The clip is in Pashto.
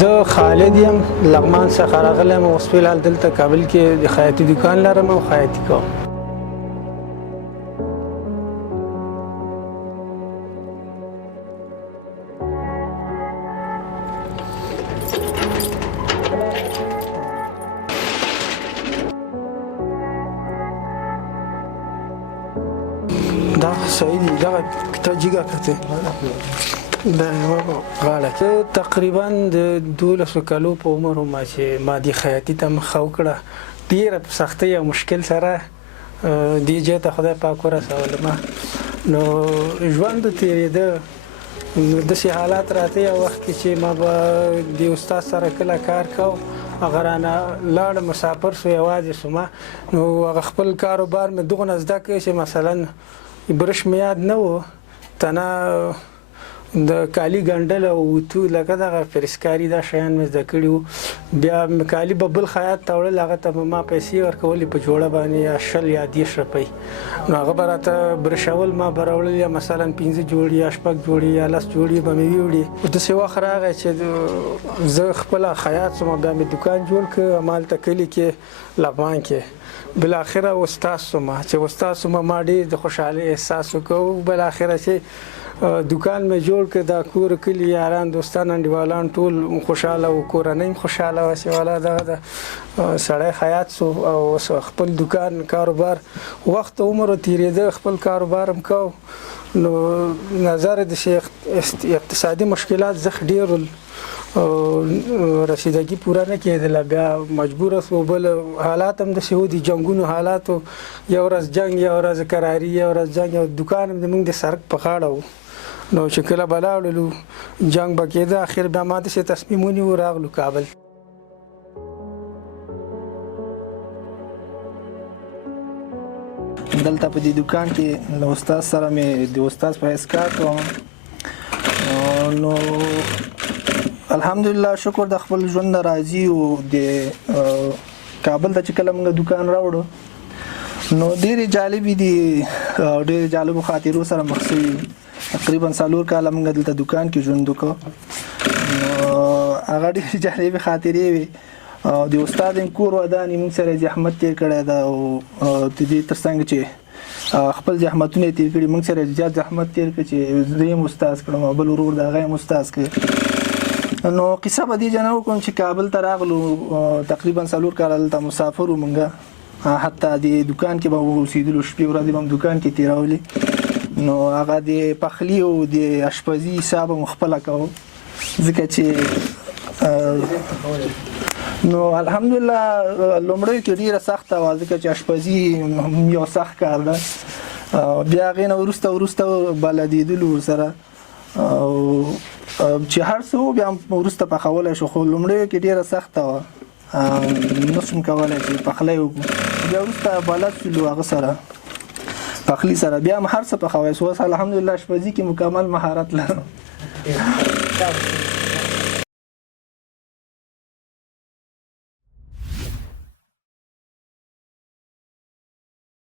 زه خالد یم لغمان څخه راغلی یم. اوس فلحال دلته کابل کې د خیاطي دکان لرم او خیاطي کوم. دا صحیح دی، دغه ته جګه کته دا غاړه کې تقریبا د 12 کالو په عمر ما چې ما د خیاطي ته مخه وکړه. ډېره په سختۍ او مشکل سره دې ځای ته خدای پاک ورسولم. نو ژوند تېرېده، نو داسې حالات راته یو وخت کې چې ما به د استاد سره کله کار کو، هغه رانه لاړه مسافر شو، یوازې شوم. نو هغه خپل کاروبار مې دغونه زده کړی چې مثلا برش مې یاد نه و، تنه د کالي ګنډل او تو لکه دغه فرسکاري دا شیان مې زده کړي وو. بیا کالي به بل خیاط ته وړل، هغه ته به ما پیسې ورکولې په جوړه باندې یا 20 یا 30 روپۍ. نو هغه به راته برشول ما به راوړل، یا مثلا 5 جوړې یا 6 جوړې یا 10 جوړې به مې ویوړې. داسې وخت راغی چې زه خپله خیاط شوم، بیا مې دوکان جوړ کړ همالته کلي کې لغمان کې. بالاخره استاد شوم، چې استاد شوم ما ډېر د خوشحالۍ احساس وکړ. بالاخره چې دوکان مې جوړ کړ، دا کور کلي یاران دوستان انډیوالان ټول خوشحاله و، کورنۍ خوشحاله وه چې والا دغه د سړی خیاط شو او خپل دوکان کاروبار وخت عمر تېرېده، خپل کاروبار هم کو. نو نظر د اقتصادي مشکلات زخ ډېر رسیدګي پوره نه کېدله. بیا مجبوره شو، بل حالات هم داسې وو، د جنګونو حالاتو، یو ورځ جنګ یو ورځ کراري یو ورځ جنګ، او دوکان هم زموږ د سړک په غاړه و. نو چې کله به لاړلو جنګ به کېده، اخر بیا ما داسې تصمیم ونیو راغلو کابل. دلته په دې دوکان کې له استاد سره مې د استاد په حیث کار کوم. نو الحمدلله شکر د خپل ژوند نه راضي او د کابل ته چې کله موږ دوکان راوړو نو ډېرې جالبې دي، ډېرې جالبو خاطرو سره مخ شوي. تقریبا 4 کاله موږ دلته دوکان کې ژوند وکړو. هغه ډېرې جالبې خاطرې وي. د استاد کور ودانې موږ سره زحمت تېر کړی ده، او د دې تر څنګ چې خپل زحمتونه یې تېر کړي، موږ سره زیات زحمت تېر کړ چې زه یې هم استاذ کړم او بل ورور د هغه هم استاذ کړ. نو قصه به دې جنا وکړم چې کابل ته راغلو، تقریبا 4 کاله دلته مسافر وو موږ، حتی د دوکان کې به اوسېدلو، شپې ورځې به هم دوکان کې تېرولې. نو هغه د پخلي او د اشپزي حساب هم خپله کوو، ځکه چې نو الحمدلله لومړیو کې ډېره سخته وه، ځکه چې اشپزي یو سخت کار ده. بیا هغې نه وروسته بلدېدلو ورسره، او چې هر څه و بیا هم وروسته پخولی شو، خو لومړیو کې ډېره سخته وه، نه شم کولی چې پخلی وکړو. بیا وروسته بلد شولو هغه سره، پخلي سره، بیا هم هر څه پخوی شو. اوس الحمدلله اشپزي کې مکمل مهارت لرم.